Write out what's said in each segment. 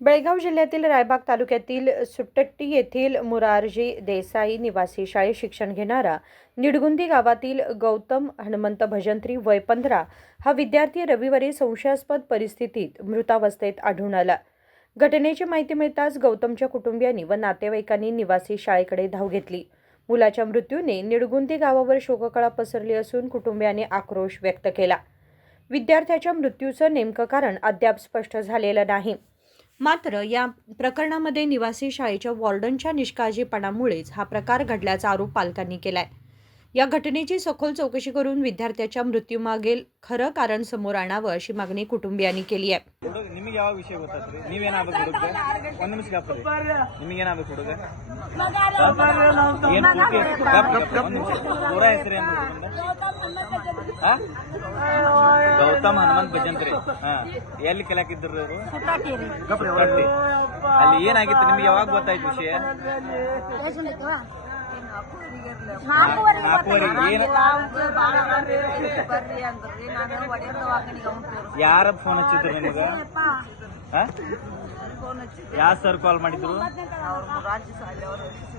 बेळगाव जिल्ह्यातील रायबाग तालुक्यातील सुट्टट्टी येथील मोरारजी देसाई निवासी शाळेत शिक्षण घेणारा निडगुंदी गावातील गौतम हनुमंत भजंत्री वय 15 हा विद्यार्थी रविवारी संशयास्पद परिस्थितीत मृतावस्थेत आढळून आला। घटनेची माहिती मिळताच गौतमच्या कुटुंबियांनी व नातेवाईकांनी निवासी शाळेकडे धाव घेतली। मुलाच्या मृत्यूने निडगुंदी गावावर शोककळा पसरली असून कुटुंबियांनी आक्रोश व्यक्त केला। विद्यार्थ्याच्या मृत्यूचं नेमकं कारण अद्याप स्पष्ट झालेलं नाही। मात्र या प्रकरणामध्ये निवासी शाळेच्या वॉर्डनच्या निष्काळजीपणामुळेच हा प्रकार घडल्याचा आरोप पालकांनी केलाय। या घटनेची सखोल चौकशी करून विद्यार्थ्याच्या मृत्यूमागील खरं कारण समोर आणावं अशी मागणी कुटुंबियांनी केली आहे। ನಿಮಗೆ ಯಾವ ವಿಷಯ ಗೊತ್ತಾತ್ರಿ? ನೀವೇನಾಗಬೇಕು ಹುಡುಗ? ಒಂದು ನಿಮಿಷ ಗಪ್ಪ. ನಿಮಗೇನಾಗಬೇಕು ಹುಡುಗ? ಏನು ಪೂರ ಹೆಸರು ಏನು? ಗೌತಮ್ ಹನುಮಂತ್ ಭಜಂತ್ರಿ ಎಲ್ಲಿ ಕಲಾಕಿದ್ರು ಅವರು? ಅಲ್ಲಿ ಏನಾಗಿತ್ತು ನಿಮಗೆ ಯಾವಾಗ ಗೊತ್ತಾಯ್ತು ವಿಷಯ? ಯಾರ ಫೋನ್ ಹಚ್ಚಿದ್ರು ನಿಮಗ? ಯಾವ ಸರ್ ಕಾಲ್ ಮಾಡಿದ್ರು?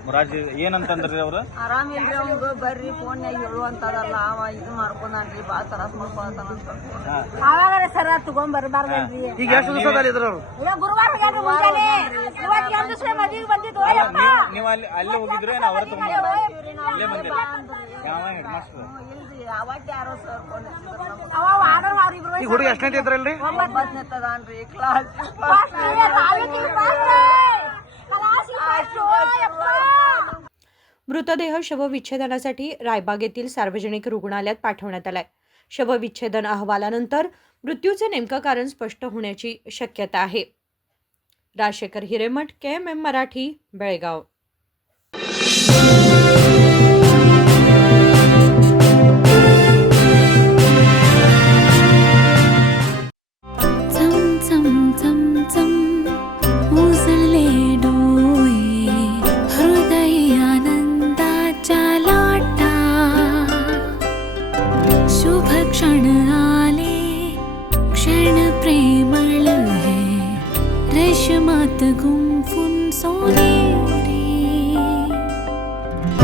ಮುರಾರ್ಜಿ ಏನಂತಂದ್ರಿ ಅವ್ರು? ಆರಾಮಿಲ್ರಿ ಅವ್ನು ಬರ್ರಿ ಫೋನ್ಯಾಗ ಹೇಳುವಂತದಲ್ಲ ಅವ ಇದು ಮಾಡ್ಕೊಂಡ್ರಿ ಬಾಳ ತ್ರಾಸ ಮಾಡ್ಕೊಳತಾನ ಅವಾಗ ಸರ ತಗೊಂಡ್ ಬರ್ಬಾರ್ದಲ್ರಿ। ಈಗ ಎಷ್ಟು ದಿವಸದಲ್ಲಿ ಇದ್ರು ಅವ್ರು? ಗುರುವಾರ ಮುಂಜಾನೆ ಇವತ್ತು 2 ದಿವಸ ಮದುವೆಗೆ ಬಂದಿದ್ದು ನೀವು ಅಲ್ಲಿ ಹೋಗಿದ್ರು ಏನ ಅವ್ರ ತಗೊಂಡ್ ಇಲ್ಲೇ ಬಂದಿಲ್ಲ? ಯಾವ ಹೆಡ್ ಮಾಸ್ಟರ್ ಇಲ್ರಿ ಅವತ್ತು ಯಾರೋ ಸರ್ ಫೋನ್ ಹಚ್ಚಿದ್ರು ಅವ ಆರ್ಡರ್ ಮಾಡಿದ್ರು। ಈ ಹುಡುಗ ಎಷ್ಟನೇ ಇದ್ರಲ್ರಿ? 9ನೇ ತದಾನ್ರಿ ಕ್ಲಾಸ್ मृतदेह शवविच्छेदनासाठी रायबाग येथील सार्वजनिक रुग्णालयात पाठवण्यात आलाय। शवविच्छेदन अहवालानंतर मृत्यूचे नेमकं कारण स्पष्ट होण्याची शक्यता आहे। राजशेखर हिरेमठ, KMM मराठी, बेळगाव। क्षण आले क्षण प्रेमळ है रेशमात गुंफून सोनेरी।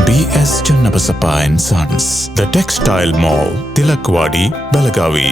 BS Channabasappa and Sons, The Textile Mall, Tilakvadi, Belagavi.